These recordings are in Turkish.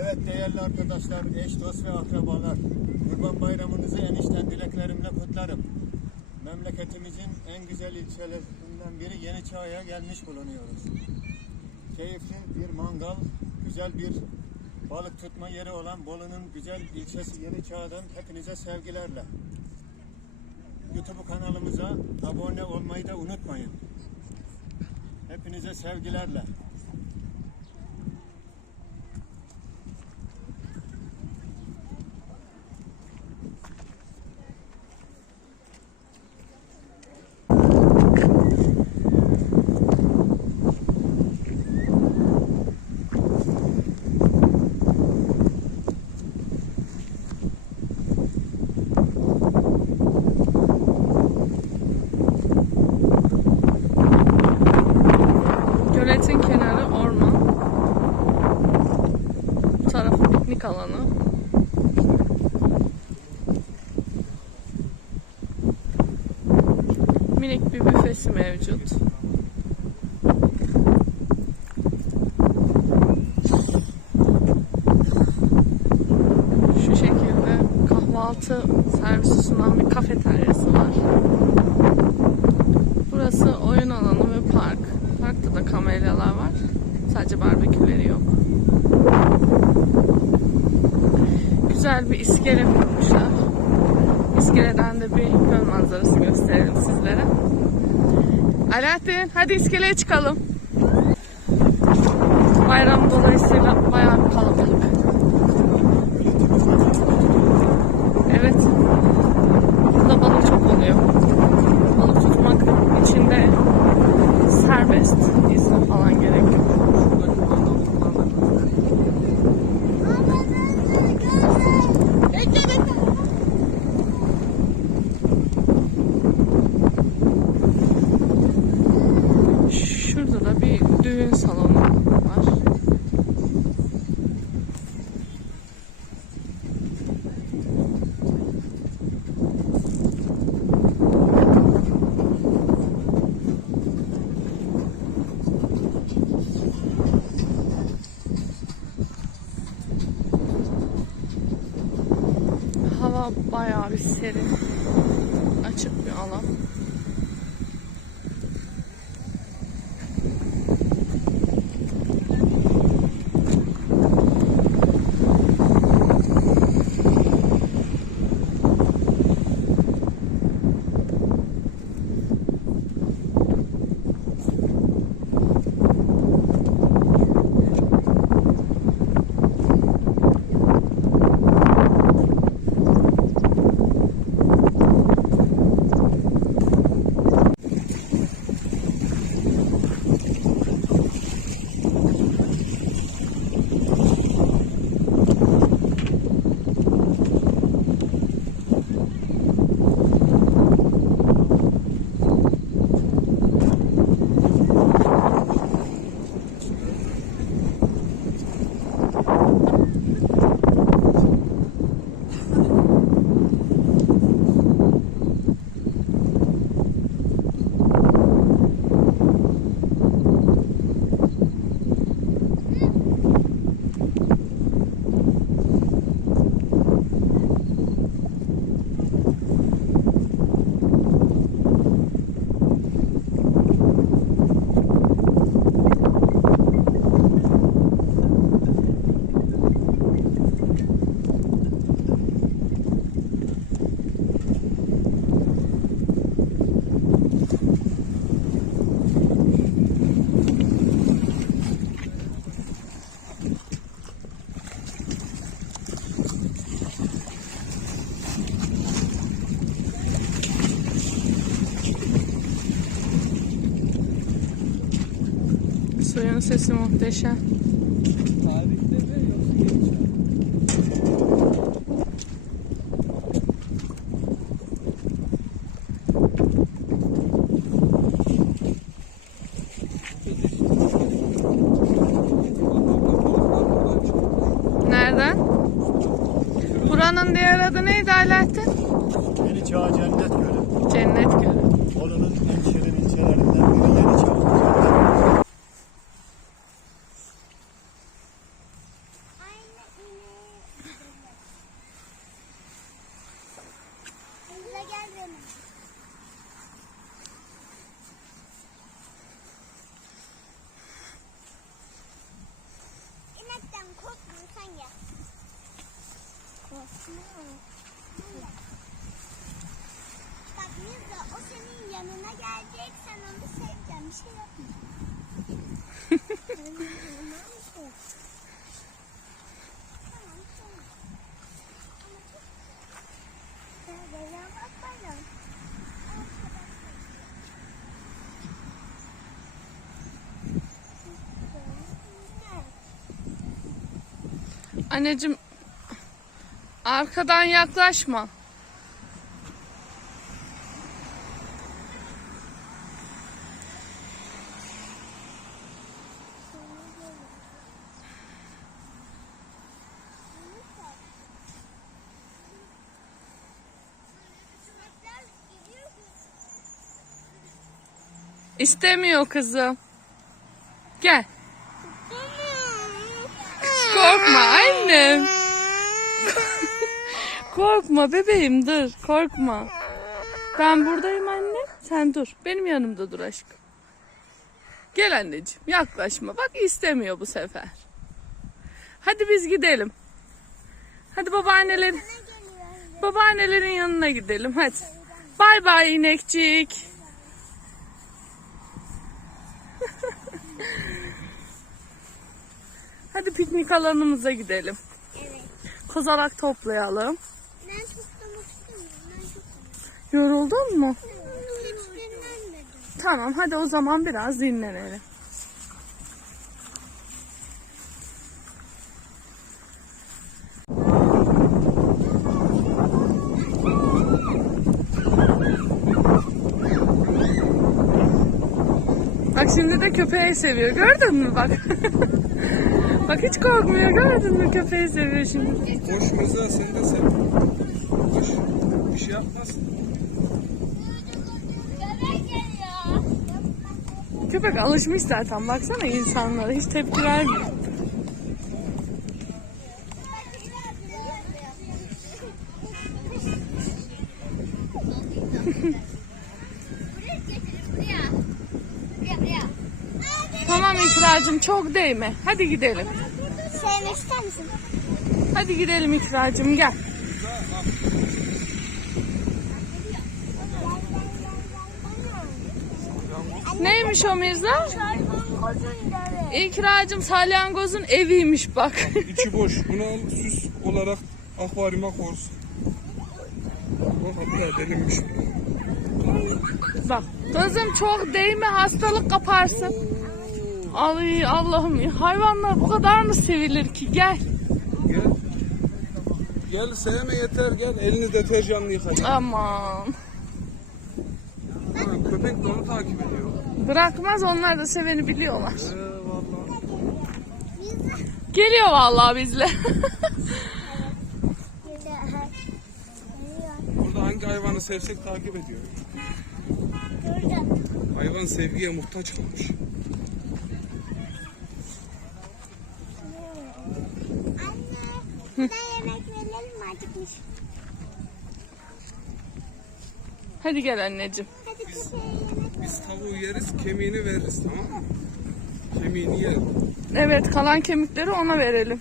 Evet değerli arkadaşlar, eş, dost ve akrabalar. Kurban bayramınızı enişten dileklerimle kutlarım. Memleketimizin en güzel ilçelerinden biri Yeni Çağ'a gelmiş bulunuyoruz. Keyifli bir mangal, güzel bir balık tutma yeri olan Bolu'nun güzel ilçesi Yeni Çağ'dan hepinize sevgilerle. YouTube kanalımıza abone olmayı da unutmayın. Hepinize sevgilerle. Alanı. Minik bir büfesi mevcut. Güzel bir iskele kurmuşlar. İskeleden de bir göl manzarası gösterelim sizlere. Alaaddin hadi iskeleye çıkalım. Bayram dolayısıyla bayağı bir kalabalık. Evet. Hava bayağı bir serin. Açık bir alan. Suyun sesi muhteşem. Mi yoksa? Nereden? Buranın diğer adı neydi Alaaddin? Yeni Çağ Cennet Gölü. Cennet Gölü. Bolu'nun en şirin ilçelerinden biri Yeni Çağ. Bak Mirza o senin yanına gelecek sen onu seveceksin bir şey yapma. Tamam, tamam. Tamam, tamam. Ama çok güzel. Gel, gel, bak bakalım. Anneciğim arkadan yaklaşma. İstemiyor kızım. Gel. Korkma annem. Korkma bebeğim dur. Korkma. Ben buradayım anne. Sen dur. Benim yanımda dur aşkım. Gel anneciğim yaklaşma. Bak istemiyor bu sefer. Hadi biz gidelim. Hadi babaannelerin, babaannelerin yanına gidelim hadi. Bay bay inekçik. Hadi piknik alanımıza gidelim. Evet. Kozalak toplayalım. Ben çok tanımak istemiyorum. Yoruldun mu? Hiç dinlenmedim. Tamam hadi o zaman biraz dinlenelim. Şimdi de köpeği seviyor. Gördün mü bak? bak hiç korkmuyor. Gördün mü köpeği seviyor şimdi. Koş Mirza sen de sev. Koş. Bir şey yapmaz. Köpek alışmış zaten. Baksana insanlara hiç tepki vermiyor. Tamam İkracığım çok değme. Hadi gidelim. Sevmek ister misin? Hadi gidelim İkracığım gel. Neymiş o Mirza? İkracığım salyangozun eviymiş bak. İçi boş. Bunu al süs olarak akvaryuma korsun. Bak hatta delinmiş. bak kızım çok değme hastalık kaparsın. Ay Allah'ım hayvanlar bu kadar mı sevilir ki gel. Gel. Gel sevme yeter gel. Elini deterjanla yıka. gel. Aman. Ha, köpek de onu takip ediyor. Bırakmaz onlar da seveni biliyorlar. Ee, vallahi. Geliyor vallahi bizle. Burada hangi hayvanı sevsek takip ediyor. Hayvan sevgiye muhtaç kalmış. Anne, bir yemek verelim mi acıkmış? Hadi gel anneciğim. Hadi bir şey yemek Biz tavuğu yeriz, kemiğini veririz tamam mı? Kemiğini yer. Evet kalan kemikleri ona verelim.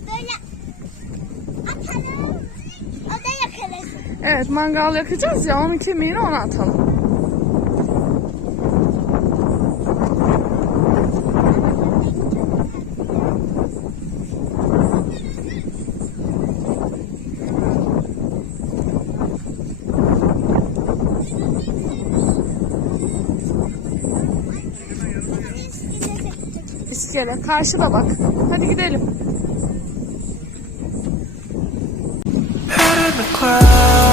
böyle atalım. O da yakalasın. Evet mangal yakacağız ya onun kemiğini ona atalım. İskele karşıda bak. Hadi gidelim. Head the clouds